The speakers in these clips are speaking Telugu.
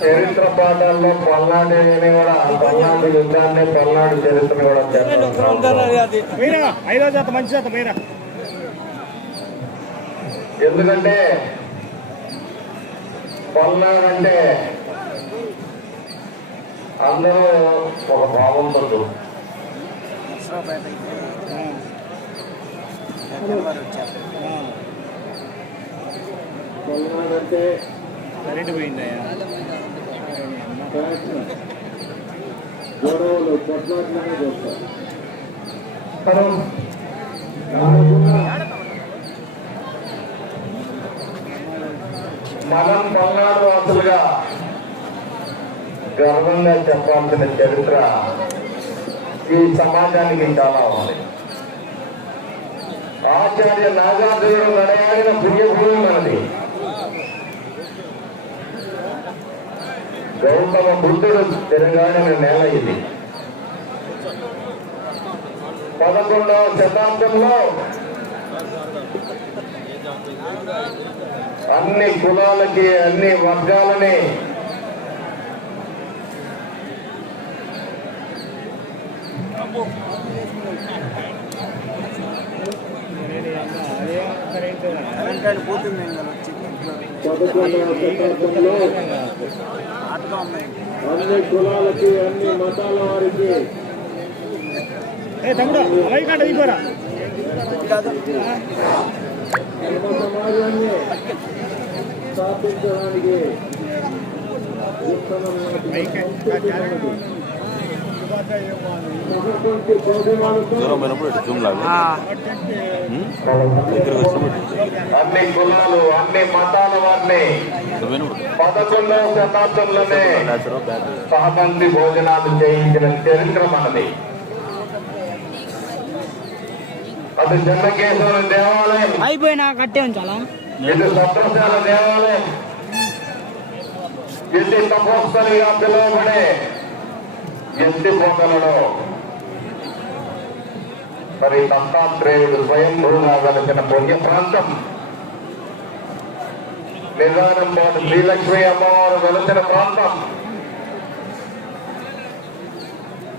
చరిత్ర పాఠాల్లో పల్నాడు కూడా పల్నాడు యుద్ధాన్ని పల్నాడు చరిత్రను కూడా ఐదో జాత మంచి జాత పోయినా ఎందుకంటే పల్నాడు అంటే అందరూ ఒక భావంతో. పల్నాడు అంటే కరెంట్ పోయిందయ్యా. గొడవలు కొట్లాట్లనే చూస్తారు మనం మనం పల్నాడు వాసులుగా గర్వంగా చెప్పాల్సిన చరిత్ర ఈ సమాజానికి చాలా ఉంది ఆచార్య నాగార్జునుడు నడయాడిన పుణ్యభూమి మనది. గౌతమ బుద్ధుడు తిరగాడిన నేల ఇది పదకొండవ శతాబ్దంలో అన్ని కులాలకి అన్ని వర్గాలని పదకొండవ శతాబ్దంలో అన్ని కులాలకి అన్ని మతాల వారికి. సమాజాన్ని స్థాపించడానికి దూరం పోయినప్పుడు ఇటు జూమ్ లాగా. దగ్గరకు వచ్చినప్పుడు అన్ని కులాలు అన్ని మతాల వారిని పదకొండవ శతాబ్దంలోనే సహపంక్తి భోజనాలు చేయించిన చరిత్ర మనది అటు చెన్నకేశ్వర దేవాలయం. అయిపోయినా కట్టే ఉంచాలా? ఇటు సత్రశాల దేవాలయం. తపోస్థలిగా పిలువబడే పోతలలో. మరి దత్తాత్రేయుడు స్వయంభూగా వెలసిన పుణ్య ప్రాంతం నిదానం శ్రీలక్ష్మి అమ్మవారు వెలసిన ప్రాంతం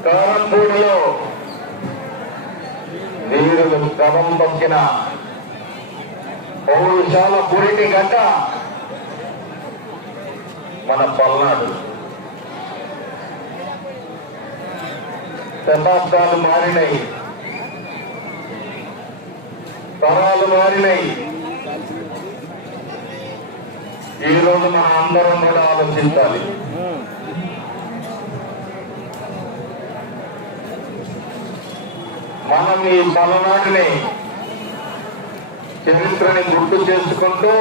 కారంపూడిలో వీరులు క్రమం తొక్కిన పౌరుషాల పురిటి గడ్డ మన పల్నాడు. శతాబ్దాలు మారినాయి తరాలు మారినాయి ఈ రోజు మన అందరం కూడా ఆలోచించాలి. మనం ఈ పలనాటిని చరిత్రని గుర్తు చేసుకుంటూ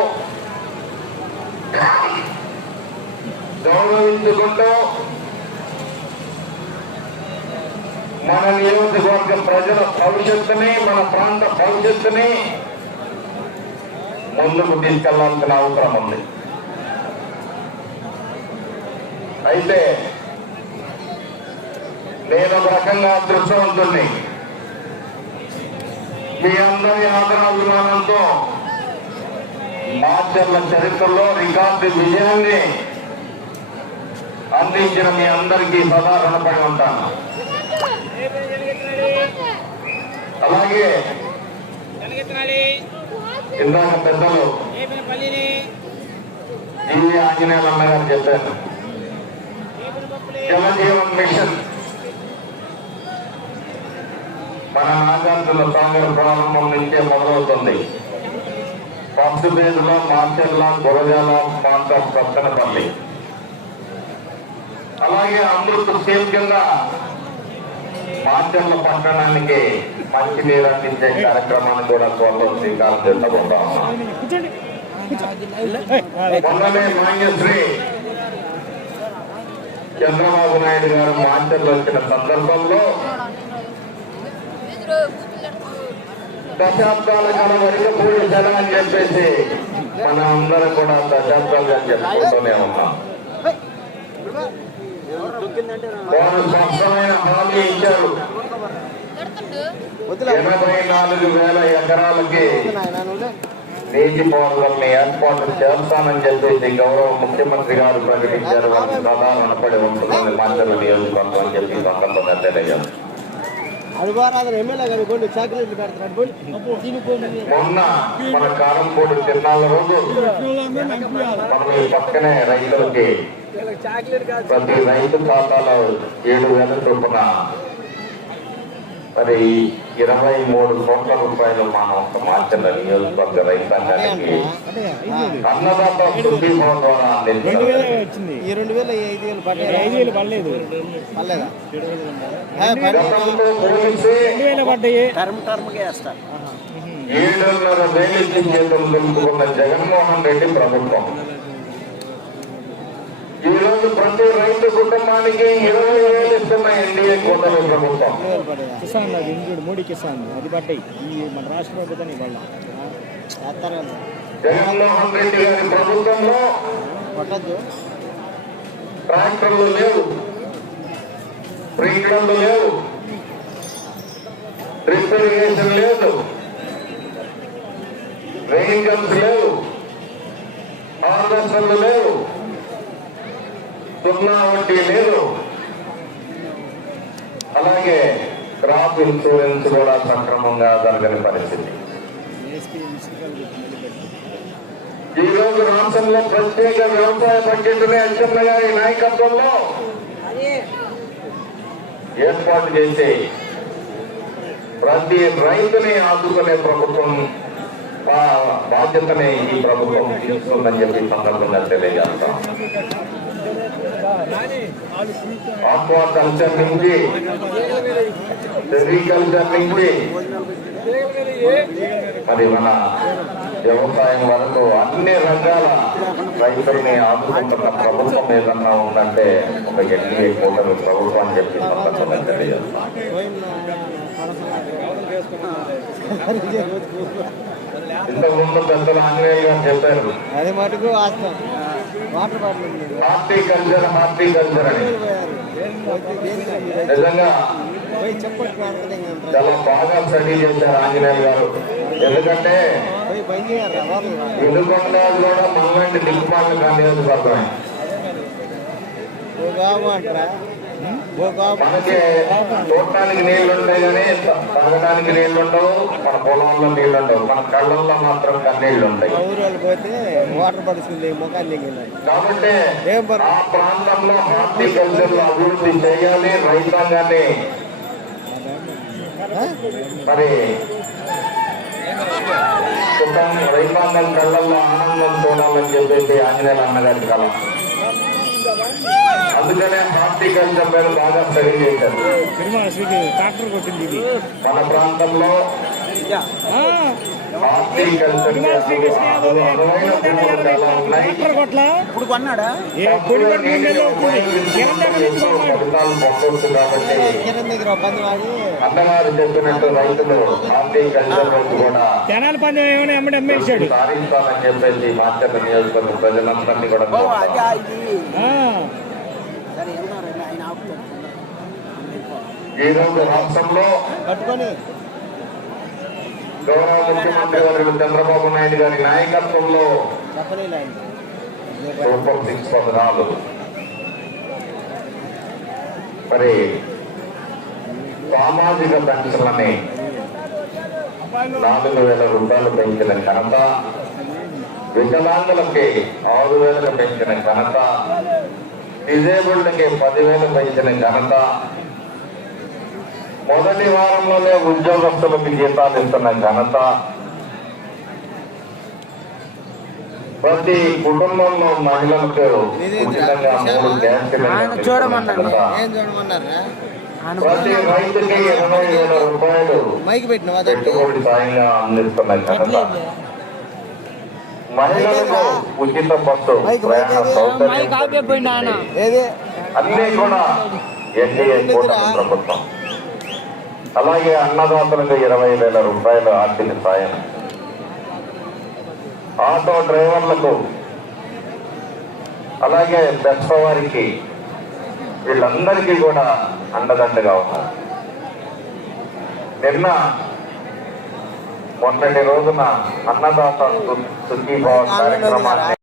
గౌరవించుకుంటూ మన నియోజకవర్గ ప్రజల భవిష్యత్తుని మన ప్రాంత భవిష్యత్తుని ముందుకు తీసుకెళ్ళాల్సిన అవసరం ఉంది. అయితే నేను ఒక రకంగా అదృష్టవంతుణ్ణి మీ అందరి ఆదరాభిమానంతో మాచర్ల చరిత్రలో రికార్డు విజయాన్ని అందించిన మీ అందరికీ సదా రుణపడి ఉంటాను. అలాగే ఇందాక పెద్దలు జీవి ఆంజనేయులమ్మ గారు చెప్పారు. జలజీవన్ మిషన్. మన నాగార్జున సాగర్ ప్రారంభం నుంచే మొదలవుతుంది. ఫస్ట్ ఫేజ్లో మార్చర్ల గురజాల ప్రాంతం పచ్చనపల్లి అలాగే అమృత్ స్కీమ్ కింద మార్చర్ల పట్టణానికి మంచి నీరు అందించే కార్యక్రమాన్ని కూడా త్వరలో శ్రీకారం చుట్టబోతా ఉన్నాం మొన్ననే మాన్యశ్రీ చంద్రబాబు నాయుడు గారు మాటలు వచ్చిన సందర్భంలో దశాబ్దాల కాలం వరకు పూజ జల అని చెప్పేసి మన అందరం కూడా దశాబ్దాలుగా చెప్పుకుంటూనే ఉన్నాం. వారు స్పష్టమైన హామీ ఇచ్చారు. ఎనభై నాలుగు వేల ఎకరాలకి నీటిపారుదలని ఏర్పాటు చేస్తానని చెప్పేసి గౌరవ ముఖ్యమంత్రి గారు ప్రకటించారు. వాళ్ళకి ప్రధాన రుణపడి ఉంటుందని మాచర్ల నియోజకవర్గం అని చెప్పి సందర్భంగా తెలియజేస్తారు మొన్న మన కారంపూడి తిన్నాళ్ళ రోజు మనం ఈ పక్కనే రైతులకి ప్రతి రైతు ఖాతాలో ఏడు వేల చొప్పున మరి ఇరవై మూడు కోట్ల రూపాయలు మనం సమాచార నియోజకవర్గ రైతాంగానికి అన్నదాత సుఖీభావం ద్వారా రెండు వేలే వచ్చింది ఏడున్నర వేలు చేతులు జగన్మోహన్ రెడ్డి ప్రభుత్వం ఈ రోజు ప్రతి రైతు కుటుంబానికి ఇరవై ఎన్డీఏ కూటమి ప్రభుత్వం. కిసాన్ అది ఇంజుడు మోడీ కిసాన్. అది పడ్డాయి. ఈ మన రాష్ట్ర వేస్తారు కదా జగన్మోహన్ రెడ్డి గారి ప్రభుత్వంలో కొట్టద్దు ట్రాక్టర్లు లేవు. స్ప్రింక్లర్లు లేవు. డ్రిప్ ఇరిగేషన్ లేదు. రెయిన్ గన్స్ లేవు. హార్వెస్టర్లు లేవు. సున్నా వడ్డీ లేదు అలాగే క్రాప్ ఇన్సూరెన్స్ కూడా సక్రమంగా జరగని పరిస్థితి. ఈ రోజు రాష్ట్రంలో ప్రత్యేక వ్యవసాయ బడ్జెట్ని అచ్చెన్న గారి నాయకత్వంలో? ఏర్పాటు చేసి ప్రతి రైతుని ఆదుకునే ప్రభుత్వం బాధ్యతనే బాధ్యతని ఈ ప్రభుత్వం తీసుకుందని చెప్పి సందర్భంగా తెలియజేస్తాం. ఆత్మహత్య కల్చర్ సెరికల్చర్ నుంచి మరి మన వ్యవసాయం వరకు అన్ని రంగాల రైతుల్ని ఆదుకుంటున్న ప్రభుత్వం ఏదన్నా ఉందంటే ఒక ఎన్డీఏ కూటమి ప్రభుత్వం చెప్పి సందర్భంగా తెలియజేస్తాం ఇంతకు ముందు పెద్దలు ఆంజనేయ గారు చెప్పారు. అది మటుకు. హార్టికల్చర్ హార్టికల్చర్ అని. నిజంగా చాలా బాగా స్టడీ చేశారు ఆంజనేయ గారు. ఎందుకంటే ఎందుకొండ కూడా. మనలాంటి ఓ గాము మనకి చూడటానికి నీళ్ళు ఉంటాయి కానీ తాగడానికి నీళ్ళు ఉండవు మన పొలంలో నీళ్ళు ఉండవు మన కళ్ళల్లో మాత్రం కన్నీళ్ళు ఉంటాయి. కాబట్టి ఆ ప్రాంతంలో హార్టికల్చర్లో అభివృద్ధి చేయాలి రైతాంగాన్ని మరి రైతాంగం కళ్ళల్లో ఆనందం చూడాలని చెప్పేసి ఆంజనేయులు అన్నగారి కళ అందుకనే బాగా తిరుమల శ్రీకి ట్రాక్టర్ కొట్టింది ఇది. మన ప్రాంతంలో ఇప్పుడు కొన్నాడా జనాల పందెం ఏమైనా ఎమ్మడి అమ్మేశాడు. సాధించాలని చెప్పేసి నియోజకవర్గ ప్రజలందరినీ కూడా ఈ రోజు రాష్ట్రంలో పట్టుకొని. గౌరవ ముఖ్యమంత్రి వర్యులు చంద్రబాబు నాయుడు గారి నాయకత్వంలో చెప్పలేదు సూపర్ సిక్స్ పథకాలు మరి సామాజిక పెన్షన్లని నాలుగు వేల రూపాయలు పెంచిన ఘనత వికలాంగులకి ఆరు వేలకు పెంచిన ఘనత డిజేబుల్డ్కి పదివేలు పెంచిన ఘనత మొదటి వారంలోనే ఉద్యోగస్తులకు జీతాలు ఇస్తున్న ఘనత. ప్రతి కుటుంబంలో మహిళలకు ఉచితంగా మూడు గ్యాస్ ప్రతి రైతుకి ఇరవై వేల రూపాయలు పెట్టుబడి సాయంగా అందిస్తున్న ఘనత. మహిళలకు ఉచిత బస్సు ప్రయాణ సౌకర్యం ఏది? అన్ని కూడా ఎన్డీఏ కూటమి ప్రభుత్వం. అలాగే అన్నదాతలకు ఇరవై వేల రూపాయలు ఆర్థిక సాయం. ఆటో డ్రైవర్లకు అలాగే బెస్ట వారికి వీళ్ళందరికీ కూడా అండదండగా ఉన్నారు. నిన్న మొన్నటి రోజున అన్నదాత సుఖీభావ కార్యక్రమాన్ని